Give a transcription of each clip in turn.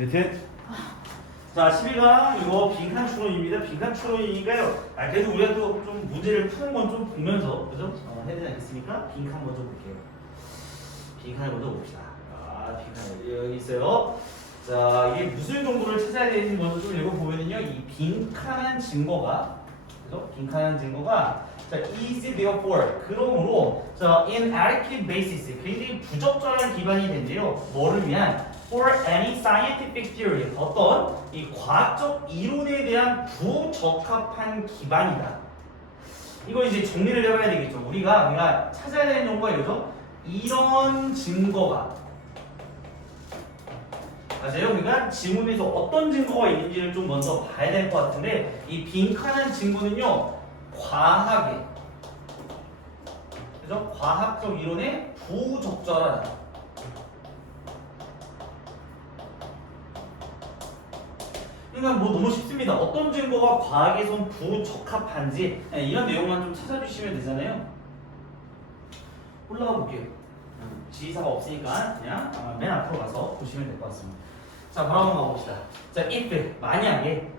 여튼 자 12강 이거 빈칸 추론입니다. 빈칸 추론이니까요. 그래도 우리가 또 좀 문제를 푸는 건 좀 보면서 그죠? 해야 되지 않겠습니까? 빈칸 먼저 볼게요. 빈칸을 먼저 봅시다. 빈칸 여기 있어요. 자 이게 무슨 정보를 찾아야 되는지 먼저 좀 읽어보면요. 이 빈칸한 증거가 그죠? 빈칸한 증거가 자 easy therefore 그러므로 자 inadequate basis 굉장히 부적절한 기반이 된대요. 뭐를 위한 for any scientific theory 어떤 이 과학적 이론에 대한 부적합한 기반이다. 이거 이제 정리를 해봐야 되겠죠. 우리가 찾아야 되는 정보가 이거죠. 이런 증거가 맞아요. 그러니까 지문에서 어떤 증거가 있는지를 좀 먼저 봐야 될 것 같은데 이 빈칸한 증거는요 과학의 그죠? 과학적 이론에 부적절하다. 그러니까 뭐 너무 쉽습니다. 어떤 증거가 과학에선 부적합한지 이런 내용만 좀 찾아주시면 되잖아요. 올라가 볼게요. 지휘사가 없으니까 그냥 맨 앞으로 가서 보시면 될 것 같습니다. 자, 바로 한번 가봅시다. 자, if 만약에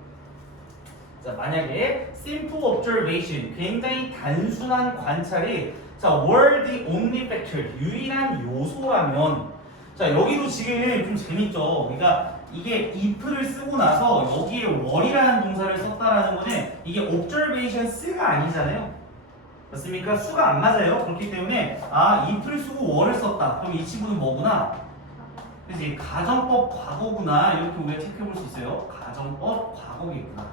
simple observation 굉장히 단순한 관찰이 자, were the only factor 유일한 요소라면 자, 여기도 지금 좀 재밌죠. 그러니까 이게 if를 쓰고 나서 여기에 were이라는 동사를 썼다라는 거는 이게 observation 쓰가 아니잖아요. 맞습니까? 수가 안 맞아요. 그렇기 때문에 if를 쓰고 were를 썼다. 그럼 이 친구는 뭐구나? 그치? 가정법 과거구나. 이렇게 우리가 체크해 볼 수 있어요. 가정법 과거겠구나.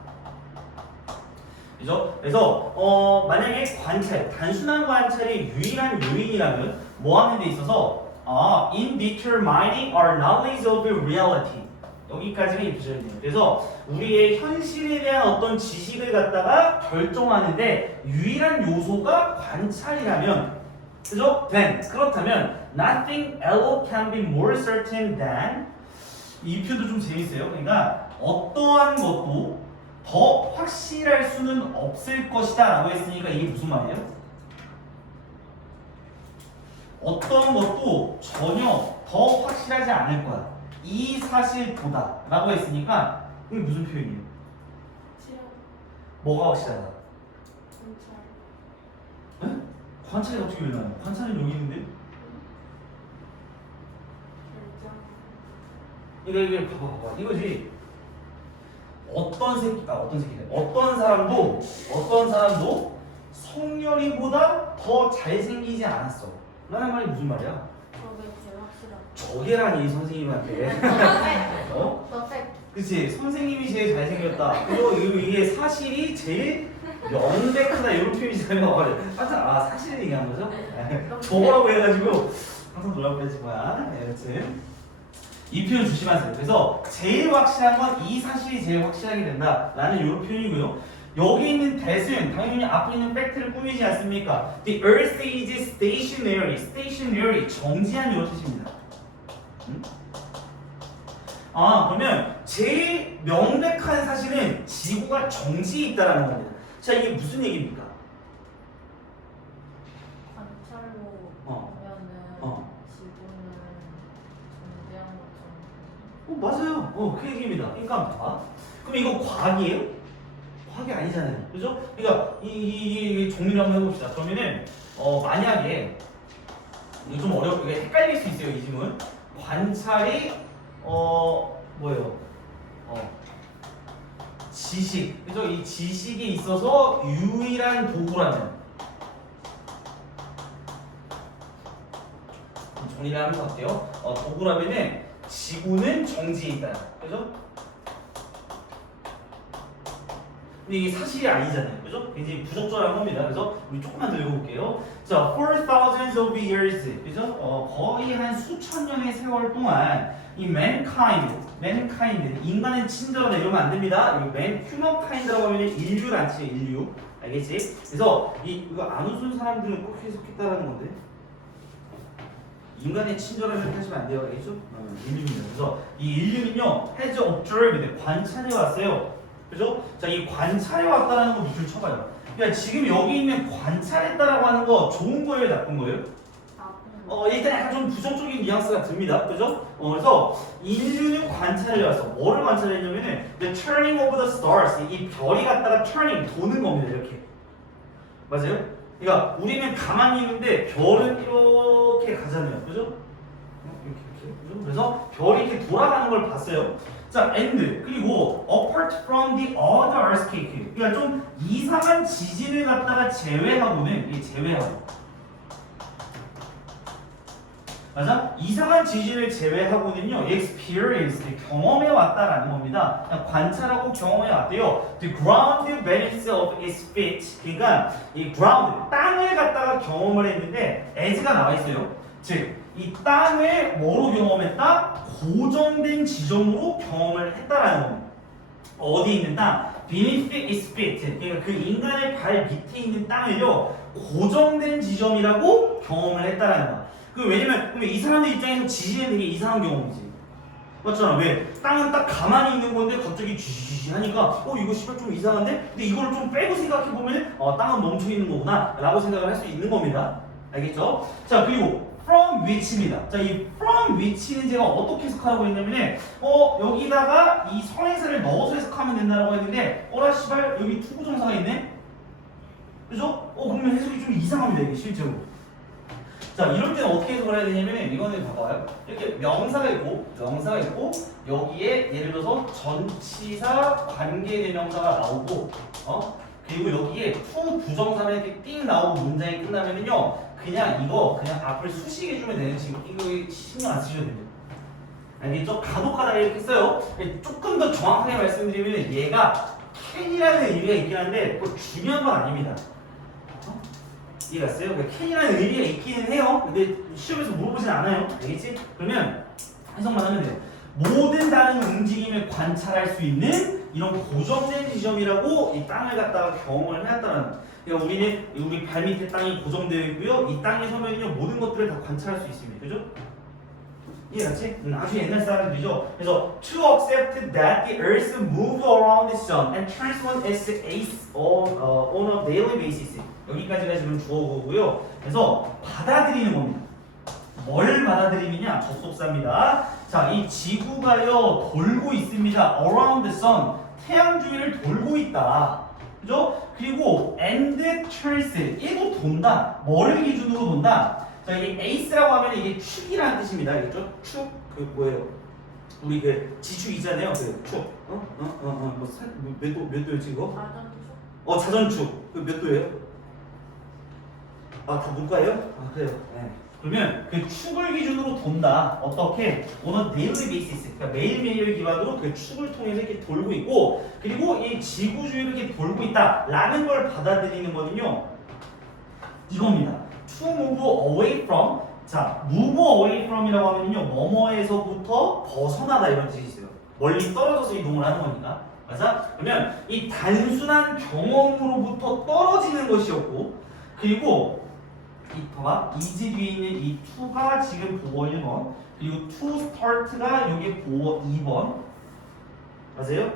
그죠? 그래서 만약에 관찰, 단순한 관찰이 유일한 요인이라면 뭐 하는 데 있어서 in determining our knowledge of reality 여기까지가 이 구절이네요. 그래서 우리의 현실에 대한 어떤 지식을 갖다가 결정하는데 유일한 요소가 관찰이라면 그죠? Then 그렇다면 nothing else can be more certain than 이 표도 좀 재밌어요. 그러니까 어떠한 것도 더 확실할 수는 없을 것이다 라고 했으니까 이게 무슨 말이에요? 어떤 것도 전혀 더 확실하지 않을 거야. 이 사실보다 라고 했으니까 이게 무슨 표현이에요? 뭐가 확실하다? 관찰. 네? 관찰이 어떻게 일어나요? 관찰은 여기 있는데? 이게 봐봐 이거지. 어떤 사람도 성렬이보다 더 잘생기지 않았어 라는 말이 무슨 말이야? 저게 제일 확실하고. 저게라니 선생님한테 그치 선생님이 제일 잘생겼다 그리고 이게 사실이 제일 명백하다 이런 표현이잖아요. 사실을 얘기한 거죠? 저거라고 해가지고 항상 놀라버렸지만 여튼 이 표현 조심하세요. 그래서 제일 확실한 건 이 사실이 제일 확실하게 된다 라는 이런 표현이고요. 여기 있는 that은 당연히 앞에 있는 팩트를 꾸미지 않습니까? The earth is stationary 정지한 이런 뜻입니다. 그러면 제일 명백한 사실은 지구가 정지해 있다라는 겁니다. 자, 이게 무슨 얘기입니까? 관찰로 보면은 지구는 존재한 것처럼. 맞아요. 그 얘기입니다. 그러니까 봐. 그럼 이거 과학이에요? 과학이 아니잖아요. 그죠? 그러니까 이 정리를 한번 해봅시다. 그러면은 만약에 이거 좀 이게 헷갈릴 수 있어요. 이 질문. 관찰이 뭐예요? 지식. 그죠? 이 지식이 있어서 유일한 도구라면 정리를 하면서 할게요. 도구라면은 지구는 정지해 있다. 그죠? 근데 이게 사실이 아니잖아요. 그죠? 굉장히 부적절한 겁니다. 그래서 우리 조금만 더 읽어볼게요. 자, for thousands of years. 그죠? 거의 한 수천 년의 세월 동안 이 mankind, 인간의 친절하다 이러면 안 됩니다. 이거 humankind라고 하면 인류란 뜻이에요. 인류. 알겠지? 그래서 이거 안 웃은 사람들은 꼭 해석했다라는 건데. 인간의 친절함을 하시면 안 돼요. 알겠죠? 인류입니다. 그래서 이 인류는요, has observed, 관찰해 왔어요. 그죠? 자, 이 관찰해 왔다라는 거 밑줄 쳐봐요. 그러니까 지금 여기 있는 관찰했다라고 하는 거 좋은 거예요, 나쁜 거예요? 나쁜 일단 약간 좀 부정적인 뉘앙스가 듭니다. 그죠? 그래서 인류는 관찰을 해서 뭐를 관찰했냐면은 the turning of the stars 이 별이 갔다가 turning 도는 겁니다. 이렇게 맞아요? 그러니까 우리는 가만히 있는데 별은 이렇게 가잖아요. 그죠? 이렇게 그죠? 그래서 별이 이렇게 돌아가는 걸 봤어요. 자, and 그리고 apart from the other earthquake 그러니까 좀 이상한 지진을 갖다가 제외하고는 이 제외하고 맞아? 이상한 지진을 제외하고는요, experience, 경험해 왔다라는 겁니다. 그냥 관찰하고 경험해 왔대요. The ground beneath of its feet. 그러니까 이 ground, 땅을 갖다가 경험을 했는데 as가 나와 있어요. 즉, 이 땅을 뭐로 경험했다? 고정된 지점으로 경험을 했다라는 겁니다. 어디 있는 땅? beneath its feet. 그러니까 그 인간의 발 밑에 있는 땅을요, 고정된 지점이라고 경험을 했다라는 거야. 왜냐면 이 사람들 입장에서 지진은 되게 이상한 경험이지. 맞잖아. 왜? 땅은 딱 가만히 있는 건데 갑자기 쥐쥐쥐 하니까 이거 씨발 좀 이상한데? 근데 이걸 좀 빼고 생각해보면 땅은 멈춰 있는 거구나 라고 생각을 할 수 있는 겁니다. 알겠죠? 자, 그리고 from which입니다. 자, 이 from which는 제가 어떻게 해석하라고 했냐면 여기다가 이 선행사를 넣어서 해석하면 된다라고 했는데 어라 씨발 여기 투부정사가 있네? 그죠? 그러면 해석이 좀 이상합니다. 이게 실제로. 자, 이럴 때는 어떻게 해석을 해야 되냐면 이거는 봐봐요. 이렇게 명사가 있고 여기에 예를 들어서 전치사 관계대명사가 나오고 그리고 여기에 to 부정사가 이렇게 띵 나오고 문장이 끝나면은요 그냥 이거 그냥 앞을 수식해주면 되는 지금 이거 신경 안 쓰셔도 됩니다. 알겠죠? 간혹가다가 이렇게 써요. 조금 더 정확하게 말씀드리면 얘가 can이라는 의미가 있긴 한데 그거 중요한 건 아닙니다. 이해갔어요? 그러니까 캔이라는 의미가 있기는 해요. 근데 시험에서 물어보진 않아요. 알겠지? 그러면 해석만 하면 돼요. 모든 다른 움직임을 관찰할 수 있는 이런 고정된 지점이라고 이 땅을 갖다가 경험을 해왔다는 거예요. 그러니까 우리는 우리 발밑에 땅이 고정되어 있고요. 이 땅에 서면요 모든 것들을 다 관찰할 수 있습니다. 그죠? 이해갔지? 아주 옛날 사람들이죠. 그래서 to accept that the earth moves around the sun and transforms its ace on a daily basis. 여기까지가 지금 주어고요. 그래서 받아들이는 겁니다. 뭘 받아들이느냐? 접속사입니다. 자, 이 지구가요 돌고 있습니다. around the sun. 태양 주위를 돌고 있다. 그죠? 그리고 and turns. 얘도 돈다. 뭐를 기준으로 돈다? 자, 이 ace라고 하면 이게 축이라는 뜻입니다. 알겠죠? 축. 뭐예요? 우리 지축 있잖아요. 축. 몇 도였지 이거? 자전축. 몇 도예요? 다 문과예요? 그래요. 네. 그러면 그 축을 기준으로 돈다. 어떻게? on a daily basis. 그러니까 매일매일을 기반으로 그 축을 통해서 이렇게 돌고 있고, 그리고 이 지구 주위를 이렇게 돌고 있다라는 걸 받아들이는 거는요. 이겁니다. to move away from. 자, move away from이라고 하면요. 뭐뭐에서부터 벗어나다 이런 뜻이 있어요. 멀리 떨어져서 이동을 하는 거니까. 맞아? 그러면 이 단순한 경험으로부터 떨어지는 것이었고, 그리고 봐봐. is 뒤에 있는 이 to가 지금 보어 1번 그리고 to start가 여기 보어 2번 맞아요?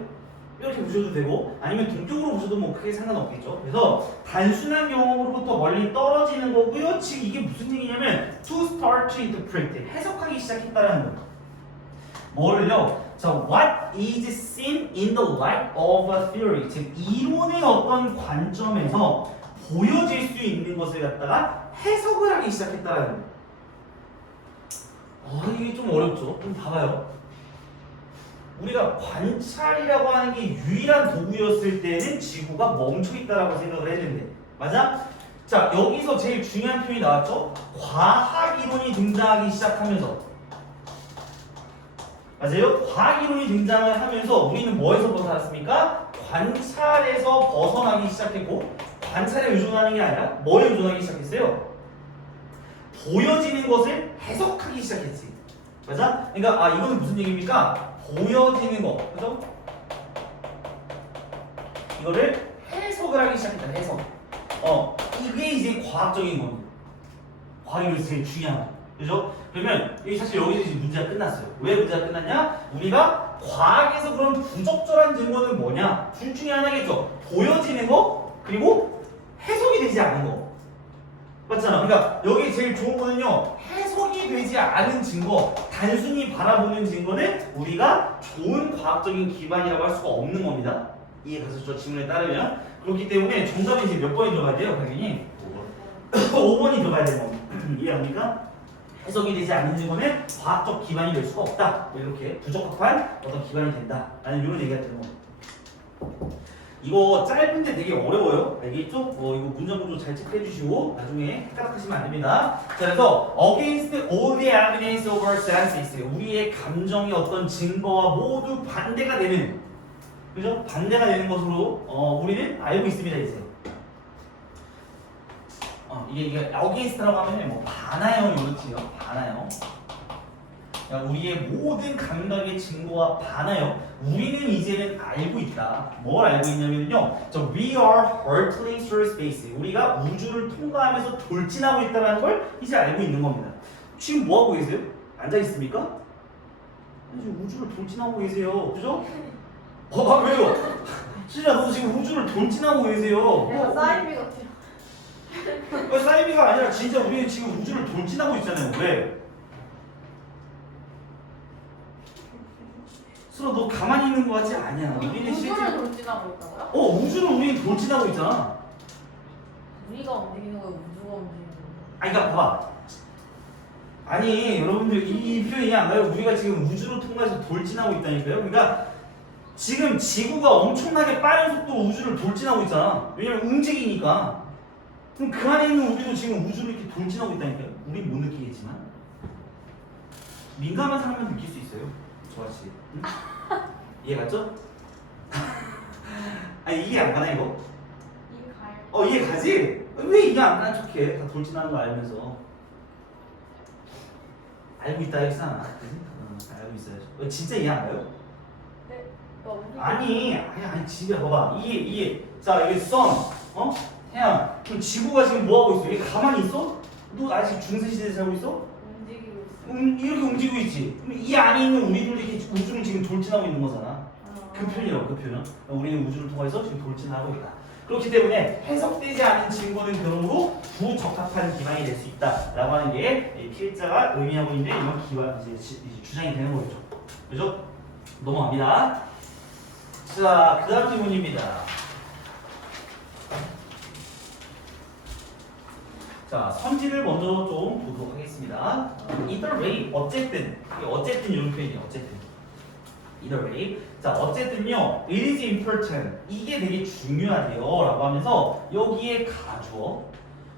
이렇게 보셔도 되고 아니면 동쪽으로 보셔도 뭐 크게 상관없겠죠. 그래서 단순한 경험으로부터 멀리 떨어지는 거고요. 지금 이게 무슨 얘기냐면 to start to interpret 해석하기 시작했다라는 거예요. 뭐를요? 자, what is seen in the light of a theory 즉 이론의 어떤 관점에서 보여질 수 있는 것을 갖다가 해석을 하기 시작했다라는 거예요. 이게 좀 어렵죠? 좀 봐봐요. 우리가 관찰이라고 하는 게 유일한 도구였을 때는 지구가 멈춰있다라고 생각을 했는데 맞아? 자, 여기서 제일 중요한 표현이 나왔죠? 과학 이론이 등장하기 시작하면서 맞아요? 과학 이론이 등장을 하면서 우리는 뭐에서 벗어났습니까? 관찰에서 벗어나기 시작했고 관찰에 의존하는 게 아니라 뭐에 의존하기 시작했어요? 보여지는 것을 해석하기 시작했지. 맞아? 그러니까 이거는 무슨 얘기입니까? 보여지는 거, 그죠? 이거를 해석을 하기 시작했다. 해석. 이게 이제 과학적인 겁니다. 과학이 제일 중요한 거, 그죠? 그러면 사실 여기서 이제 문제가 끝났어요. 왜 문제가 끝났냐? 우리가 과학에서 그런 부적절한 증거는 뭐냐? 둘 중에 하나겠죠. 보여지는 거 그리고 해석이 되지 않은 거. 맞잖아. 그러니까 여기 제일 좋은 거는요. 해석이 되지 않은 증거, 단순히 바라보는 증거는 우리가 좋은 과학적인 기반이라고 할 수가 없는 겁니다. 이해 가셨죠? 질문에 따르면. 그렇기 때문에 정답이 이제 몇 번이 들어가야 돼요, 당연히? 5번. 5번이 들어가야 되는 겁니다. 이해합니까? 해석이 되지 않는 증거는 과학적 기반이 될 수가 없다. 이렇게 부적합한 어떤 기반이 된다. 라는 이런 얘기가 되는 겁니다. 이거 짧은데 되게 어려워요. 알겠죠? 이거 문장구조 잘 체크해 주시고 나중에 헷갈락하시면 안 됩니다. 자, 그래서 against all the evidence of our senses, 우리의 감정의 어떤 증거와 모두 반대가 되는, 그죠? 반대가 되는 것으로 우리는 알고 있습니다. 이제 이게 against라고 하면 뭐 반하여 이렇지요. 반하여. 그러니까 우리의 모든 감각의 증거와 반하여 우리는 이제는 알고 있다. 뭘 알고 있냐면요. We are hurtling through space. 우리가 우주를 통과하면서 돌진하고 있다는 걸 이제 알고 있는 겁니다. 지금 뭐 하고 계세요? 앉아 있습니까? 아니, 지금 우주를 돌진하고 계세요. 그죠? 왜요? 진짜 너 지금 우주를 돌진하고 계세요. 내가 사이비 같아요. 사이비가 아니라 진짜 우리는 지금 우주를 돌진하고 있잖아요. 왜? 서로 너 가만히 있는 거 같지? 아니야. 우리는 우주를 돌진하고 있다고요? 우주를 우리는 돌진하고 있잖아. 우리가 움직이는 거예요? 우주가 움직이는 거예요? 그러니까 봐봐. 아니 여러분들 이 표현 이해 안 가요? 우리가 지금 우주를 통과해서 돌진하고 있다니까요. 그러니까 지금 지구가 엄청나게 빠른 속도로 우주를 돌진하고 있잖아. 왜냐면 움직이니까. 그럼 그 안에 있는 우리도 지금 우주를 이렇게 돌진하고 있다니까요. 우린 못 느끼겠지만 민감한 사람은 느낄 수 있어요. 저같이. 응? 이해 갔죠? 아니 이해 안 가나 이거? 이해 가요. 이해 가지? 왜 이해 안 가는 척해? 다 돌진하는 거 알면서. 알고 있다 했잖아. 알고 있어야죠. 진짜 이해 안 가요? 네. 아니 집에 봐봐. 이해. 자 여기 선, 태양. 그럼 지구가 지금 뭐 하고 있어? 얘 가만히 있어? 너 아직 중세 시대에 살고 있어? 움직이고 있어요. 이렇게 움직이고 있지. 그럼 이 안에 있는 우리들이 이렇게 우주를 지금 돌진하고 있는 거잖아. 그 표현이라고, 그 표현은. 우리는 우주를 통해서 지금 돌진하고 있다. 그렇기 때문에 해석되지 않은 증거는 그러므로 부적합한 기반이 될 수 있다라고 하는 게 필자가 의미하고 있는 이런 기반 이제 주장이 되는 거죠. 그죠? 넘어갑니다. 자, 그다음 질문입니다. 자, 선지를 먼저 좀 보도록 하겠습니다. either way, 어쨌든 이런 표현이에요. 어쨌든. either way. 자, 어쨌든요. it is important. 이게 되게 중요하대요. 라고 하면서 여기에 가주어.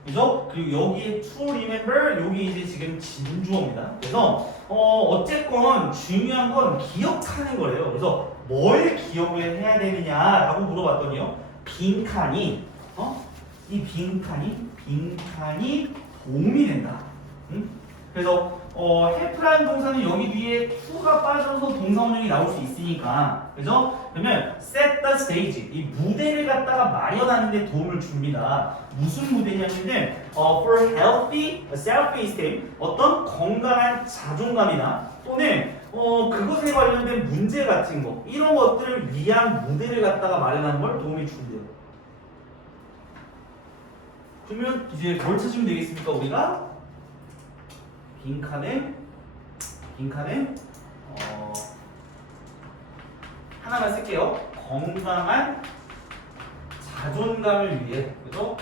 그죠? 그리고 여기에 to remember. 여기 이제 지금 진주어입니다. 그래서 어쨌건 중요한 건 기억하는 거래요. 그래서 뭘 기억을 해야 되느냐라고 물어봤더니요. 빈칸이 이 빈칸이 도움이 된다. 응? 그래서 help라는 동사는 여기 뒤에 to가 빠져서 동사 원형이 나올 수 있으니까, 그죠? 그러면 set the stage, 이 무대를 갖다가 마련하는 데 도움을 줍니다. 무슨 무대냐면은 for healthy self-esteem, 어떤 건강한 자존감이나 또는 그것에 관련된 문제 같은 거, 이런 것들을 위한 무대를 갖다가 마련하는 걸 도움이 준대요. 그러면 이제 뭘 찾으면 되겠습니까? 우리가 빈칸은 하나만 쓸게요. 건강한 자존감을 위해. 그죠?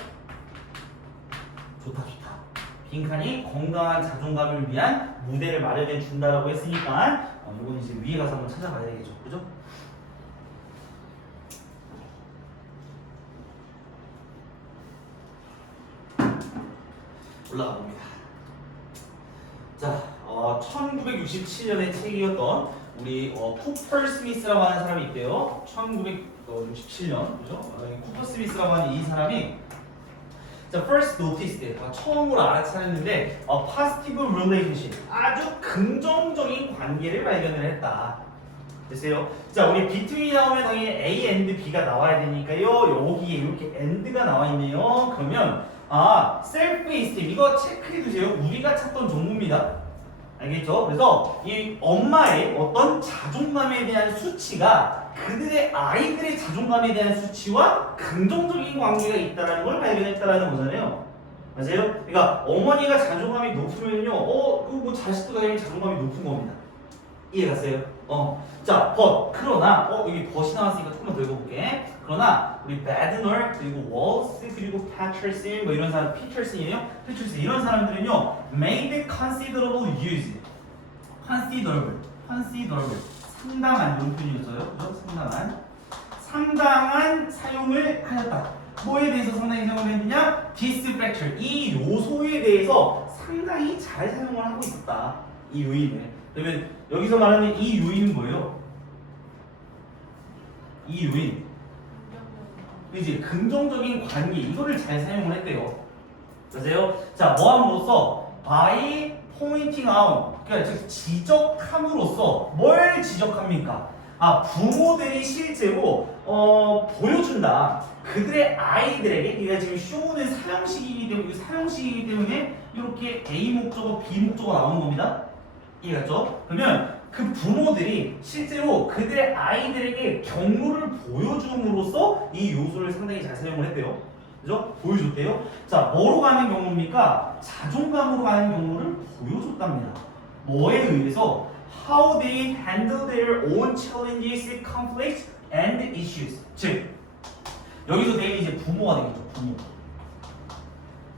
좋다. 빈칸이 건강한 자존감을 위한 무대를 마련해 준다라고 했으니까 이건 이제 위에 가서 한번 찾아봐야 되겠죠. 그죠? 올라가 봅니다. 자, 1967년의 책이었던 우리 쿠퍼 스미스라고 하는 사람이 있대요. 1967년, 그죠? 쿠퍼 스미스라고 하는 이 사람이 first noticed, 처음으로 알아차렸는데 positive relationship, 아주 긍정적인 관계를 발견을 했다. 됐어요? 자, 우리 between 나오면 당연히 A and B가 나와야 되니까요. 여기에 이렇게 and가 나와 있네요. 그러면 self-esteem 이거 체크해 두세요. 우리가 찾던 정보입니다. 알겠죠? 그래서 이 엄마의 어떤 자존감에 대한 수치가 그들의 아이들의 자존감에 대한 수치와 긍정적인 관계가 있다는 걸 발견했다는 거잖아요. 맞아요? 그러니까 어머니가 자존감이 높으면요, 그 자식도 당연히 자존감이 높은 겁니다. 이해갔어요? 자, 그러나, 여기 but이 나왔으니까 조금만 더 읽어볼게. 그러나, 우리 Badner, 그리고 Walls, 그리고 Patterson, 뭐 이런 사람, Peterson이에요? Peterson, 이런 사람들은요, made considerable use. considerable. 상당한, 이런 표현이 있어요. 그죠? 상당한 사용을 하였다. 뭐에 대해서 상당히 사용을 했느냐? This factor, 이 요소에 대해서 상당히 잘 사용을 하고 있었다. 이 요인을. 그러면 여기서 말하는 이 요인은 뭐예요? 이 요인. 이제 긍정적인 관계, 이거를 잘 사용을 했대요. 맞아요? 자, 뭐 함으로써? by pointing out. 그러니까 즉 지적함으로써 뭘 지적합니까? 부모들이 실제로 보여준다. 그들의 아이들에게, 그러니까 지금 show는 사형식이기 때문에 이렇게 A 목적어, B 목적어 나오는 겁니다. 이해갔죠? 그러면 그 부모들이 실제로 그들의 아이들에게 경로를 보여줌으로써 이 요소를 상당히 잘 사용을 했대요. 그죠? 보여줬대요. 자, 뭐로 가는 경로입니까? 자존감으로 가는 경로를 보여줬답니다. 뭐에 의해서? How they handle their own challenges, conflicts, and issues. 즉, 여기서 되게 이제 부모가 되겠죠. 부모.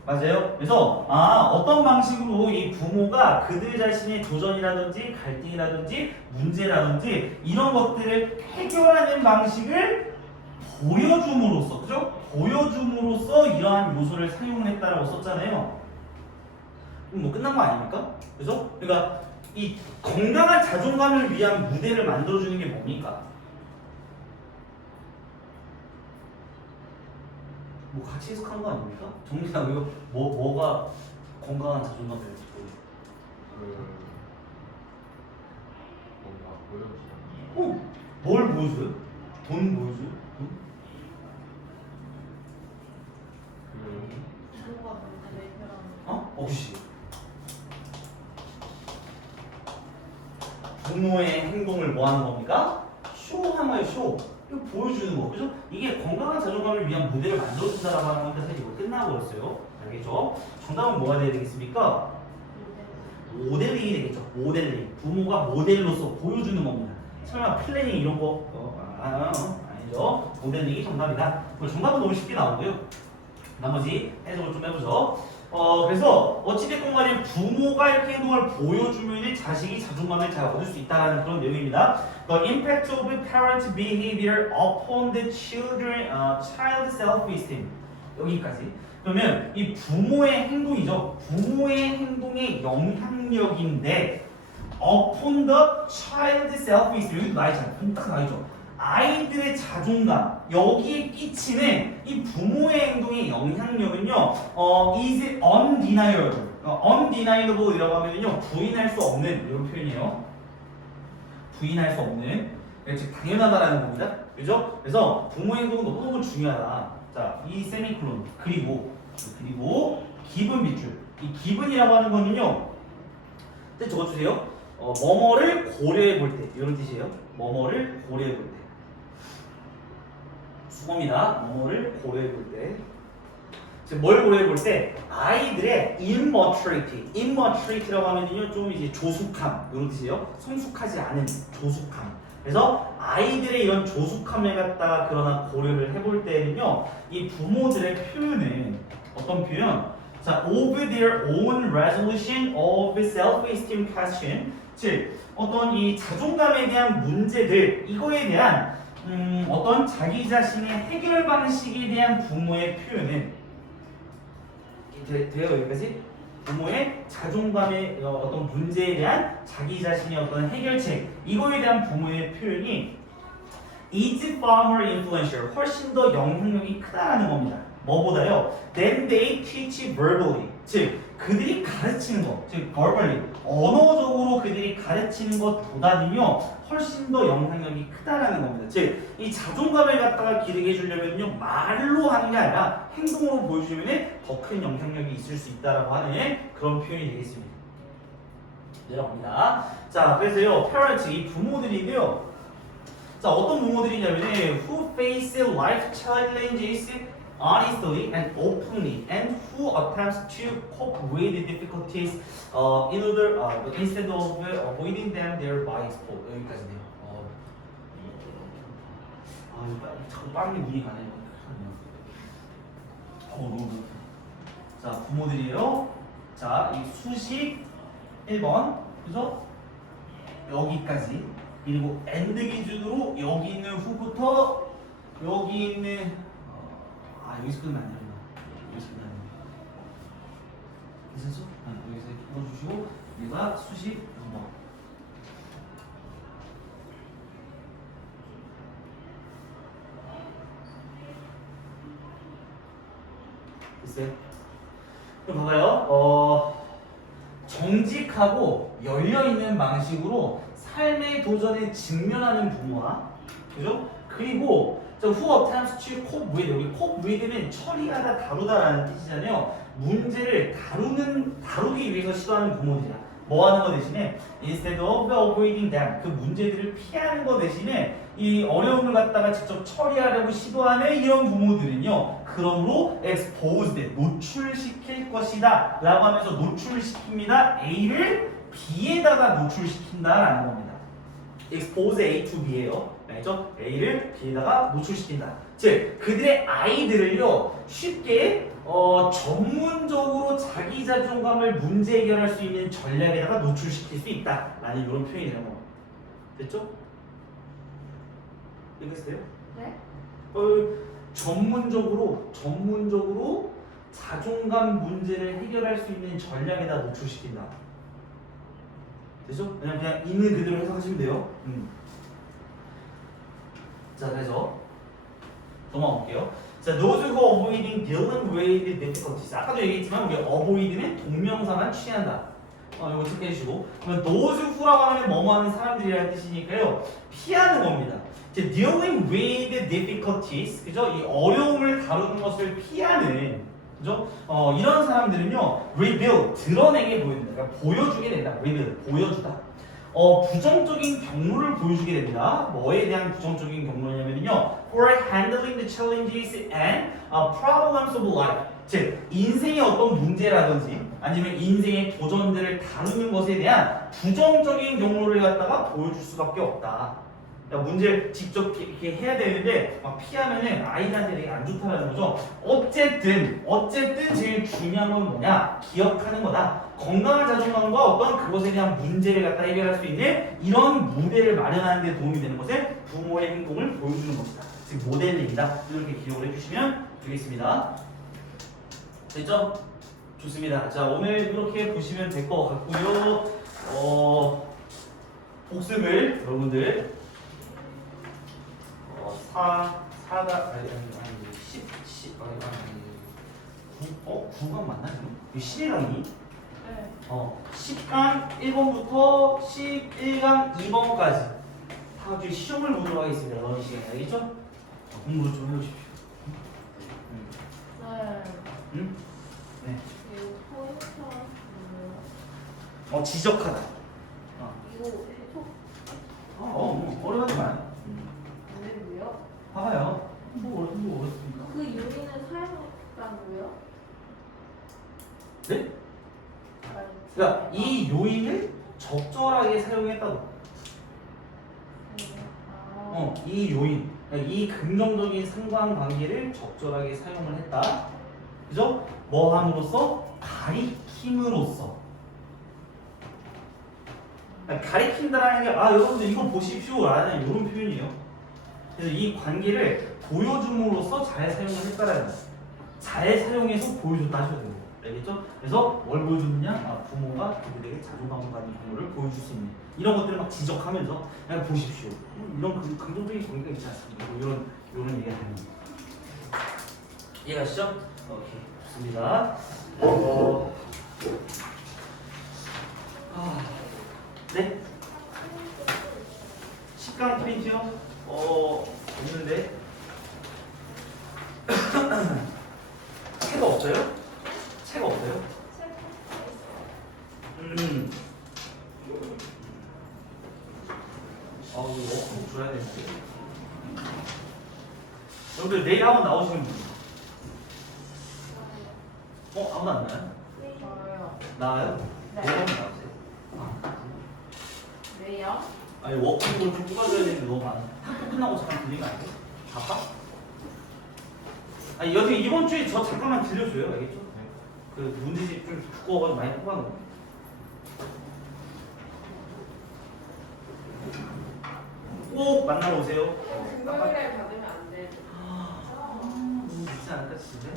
맞아요? 그래서 어떤 방식으로 이 부모가 그들 자신의 도전이라든지 갈등이라든지 문제라든지 이런 것들을 해결하는 방식을 보여줌으로써, 그죠? 보여줌으로써 이러한 요소를 사용했다라고 썼잖아요. 그럼 뭐 끝난 거 아닙니까? 그죠? 그러니까 이 건강한 자존감을 위한 무대를 만들어주는 게 뭡니까? 뭐 같이 해석한 거 아닙니까? 정리상 이거 뭐가 건강한 자존감을 뭔가 보여주는 뭘 보여줘요? 돈 보여줘요? 돈? 부모가 뭔가 내표라는 혹시 부모의 행동을 뭐 하는 겁니까? 쇼하는 거예요, 쇼. 이거 보여주는 거, 그죠? 이게 건강한 자존감을 위한 무대를 만들어준다라고 하는 건데 사실 이거 끝나고 있어요. 알겠죠? 정답은 뭐가 돼야 되겠습니까? 모델링이 되겠죠. 모델링. 부모가 모델로서 보여주는 겁니다. 설마 플래닝 이런 거 아니죠. 모델링이 정답이다. 정답은 너무 쉽게 나오고요. 나머지 해석을 좀 해보죠. 그래서 어찌됐건 간에 부모가 이렇게 행동을 보여주면 자식이 자존감을 잘 얻을 수 있다는 그런 내용입니다. The impact of parent behavior upon the child self-esteem. 여기까지. 그러면 이 부모의 행동이죠. 부모의 행동의 영향력인데 upon the child self-esteem. 여기도 나있잖아요. 딱 나있죠. 아이들의 자존감 여기에 끼치는 이 부모의 행동의 영향력은요 is undeniable undeniable이라고 하면요 부인할 수 없는 이런 표현이에요. 부인할 수 없는 즉 당연하다라는 겁니다. 그죠? 그래서 부모의 행동은 너무너무 중요하다. 자, 이 세미콜론 그리고 기분 밑줄 이 기분이라고 하는 거는요 뜻 적어주세요. 뭐뭐를 고려해 볼 때 이런 뜻이에요. 뭐뭐를 고려해 볼 때. 수고입니다. 뭐를 고려해 볼 때. 지금 뭘 고려해 볼 때? 아이들의 immaturity라고 하면요 좀 이제 조숙함 이런 뜻이에요. 성숙하지 않은 조숙함. 그래서 아이들의 이런 조숙함을 갖다가 그러나 고려를 해볼 때는요 이 부모들의 표현은 어떤 표현? 자, of their own resolution of self-esteem question. 즉 어떤 이 자존감에 대한 문제들 이거에 대한 어떤 자기 자신의 해결 방식에 대한 부모의 표현은 돼요 여기까지? 부모의 자존감의 어떤 문제에 대한 자기 자신의 어떤 해결책 이거에 대한 부모의 표현이 is far more influential 훨씬 더 영향력이 크다라는 겁니다. 뭐보다요? Then they teach verbally 즉 그들이 가르치는 것, 즉 verbally 언어적으로 그들이 가르치는 것보다는요 훨씬 더 영향력이 크다라는 겁니다. 즉 이 자존감을 갖다가 기르게 해주려면요 말로 하는 게 아니라 행동으로 보여주면 더 큰 영향력이 있을 수 있다라고 하는 그런 표현이 되겠습니다. 내려갑니다. 자, 그래서요 parents 이 부모들인데요. 자, 어떤 부모들이냐면 who face life challenges honestly and openly, and who attempts to cope with the difficulties in order instead of avoiding them thereby exposed. 여기까지네요. 이거 자꾸 빠르게 눈이 가네요. 너무. 자, 부모들이에요. 자, 이 수식 1번, 그죠? 여기까지. 그리고 엔드 기준으로 여기 있는 후부터 여기 있는 여기서 끊으면 안 됩니다. 여기서 끊으면 안 됩니다. 됐죠? 여기서 풀어주시고 여기가 수식 2번. 됐어요? 그럼 봐봐요. 정직하고 열려있는 방식으로 삶의 도전에 직면하는 부모와, 그죠? 그리고 who attempts to cope with, 여기 cope with는 처리하다, 다루다라는 뜻이잖아요. 문제를 다루기 위해서 시도하는 부모들이야. 뭐 하는 거 대신에 instead of avoiding them, 그 문제들을 피하는 거 대신에 이 어려움을 갖다가 직접 처리하려고 시도하는 이런 부모들은요, 그러므로 exposed, 노출시킬 것이다 라고 하면서 노출시킵니다. A를 B에다가 노출시킨다라는 겁니다. expose A to B예요. 알죠? A를 B에다가 노출시킨다. 즉, 그들의 아이들을요, 쉽게 전문적으로 자기 자존감을 문제 해결할 수 있는 전략에다가 노출시킬 수 있다라는 이런 표현이 되는 겁니다. 됐죠? 이해했어요? 네? 전문적으로 자존감 문제를 해결할 수 있는 전략에다 노출시킨다. 되죠? 그냥 있는 그대로 해석하시면 돼요. 자, 그래서 넘어가 볼게요. 자, those who are avoiding dealing with difficulties. 아까도 얘기했지만 우리 avoid는 동명사만 취한다. 이거 체크해 주시고. 그러면 those who라고 하면 뭐뭐 하는 사람들이라는 뜻이니까요. 피하는 겁니다. 이제 dealing with difficulties, 그죠? 이 어려움을 다루는 것을 피하는, 그죠? 이런 사람들은요, reveal, 드러내게 보인다. 그러니까 보여주게 된다. reveal, 보여주다. 부정적인 경로를 보여주게 됩니다. 뭐에 대한 부정적인 경로냐면요, for handling the challenges and problems of life. 즉, 인생의 어떤 문제라든지 아니면 인생의 도전들을 다루는 것에 대한 부정적인 경로를 갖다가 보여줄 수밖에 없다. 그러니까 문제를 직접 이렇게 해야 되는데 막 피하면은 아이한테 되게 안 좋다라는 거죠. 어쨌든 제일 중요한 건 뭐냐? 기억하는 거다. 건강한 자존감과 어떤 그것에 대한 문제를 갖다 해결할 수 있는 이런 무대를 마련하는 데 도움이 되는 것을 부모의 행동을 보여주는 것이다. 즉 모델링이다. 이렇게 기억을 해주시면 되겠습니다. 됐죠? 좋습니다. 자, 오늘 이렇게 보시면 될 것 같고요. 복습을 여러분들 9강 맞나 지금? 11강이? 네. 10강 1번부터 11강 2번까지 다음 주에 시험을 보도록 하겠습니다. 여러분 시간에 알겠죠? 공부를 좀 해주십시오. 네. 응? 네. 이거 포인터 뭐예요? 지적하다. 이거 해석 어려워하지 마요. 안 되고요. 봐봐요. 뭐 어렵습니까? 그 요인은 사용했다고요? 네? 그러니까 이 요인을 적절하게 사용했다고. 이 요인, 그러니까 이 긍정적인 상관관계를 적절하게 사용을 했다. 그죠? 뭐 함으로써? 가리킴으로써. 그러니까 가리킨다라는 게 여러분들 이거 보십시오 라는 이런 표현이에요. 그래서 이 관계를 보여줌으로써 잘 사용을 했다라는 거예요. 잘 사용해서 보여줬다 하셔야 돼요. 알겠죠? 그래서 뭘 보여주느냐? 부모가 그들에게 자존감과 경로를 보여줄 수 있는 이런 것들을 막 지적하면서 그냥 보십시오. 이런 긍정적인 관계가 있지 않습니까? 이런 얘기가 하는 거예요. 이해가시죠? 오케이, 좋습니다. 네? 10강 프린트요? 없는데 책가 없어요? 책 없어요? 이거 꼭 줘야 되는데. 여러분들 내일 한번 나오시는 분 아무도 안 나요? 저요. 나와요? 네. 네 번은 나왔어요. 왜요? 아니 워킹볼 좀 뽑아줘야 되는데 너무 많아. 학교 끝나고 잠깐 들리면 안 돼? 바빠? 아니 여기 이번 주에 저 잠깐만 들려줘요, 알겠죠? 그 문제집 좀 두꺼워가지고 많이 뽑아놓은 거. 꼭 만나러 오세요. 금요일에 받으면 안 돼. 너무 좋지 않을까 진짜?